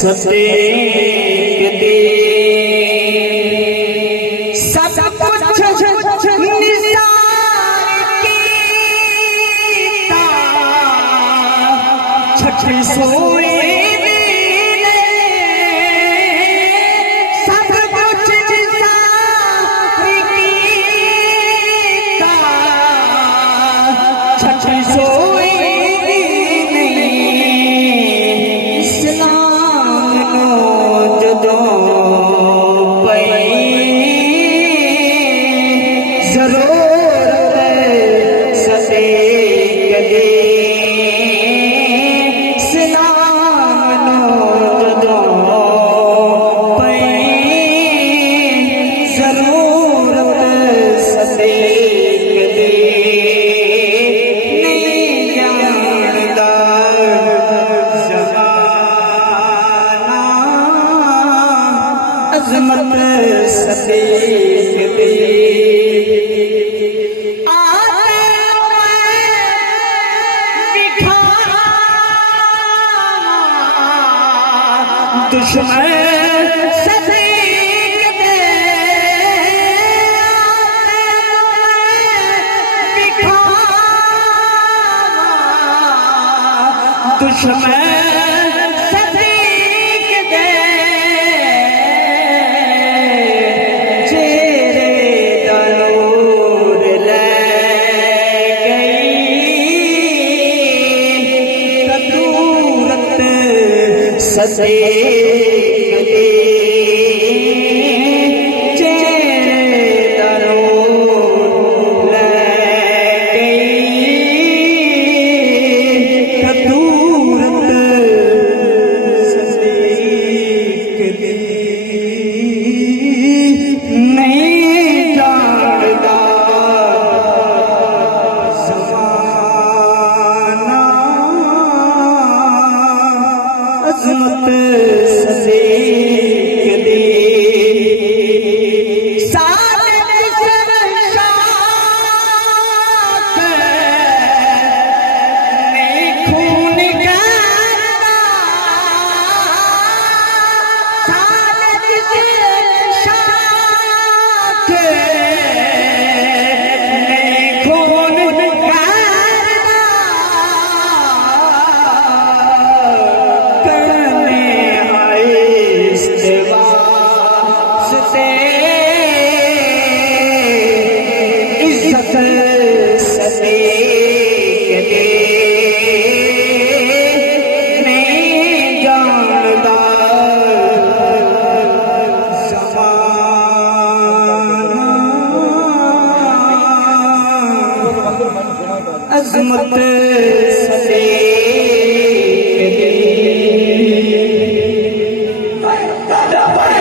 सतेक दे सब कुछ निसार कीता छठ सोए सब कुछ निसार कीता छठ सोए अज़मत सतेक दे दुश्मन सतेक दे दुश्मन सतेक दे चेहरे दरों ले गई कदूरत सतेक दे नहीं जानदा ज़माना अज़मत सतेक दे सारे शर्मशाक ने खून गारा सारे शर्मशाक ने खून अज़मत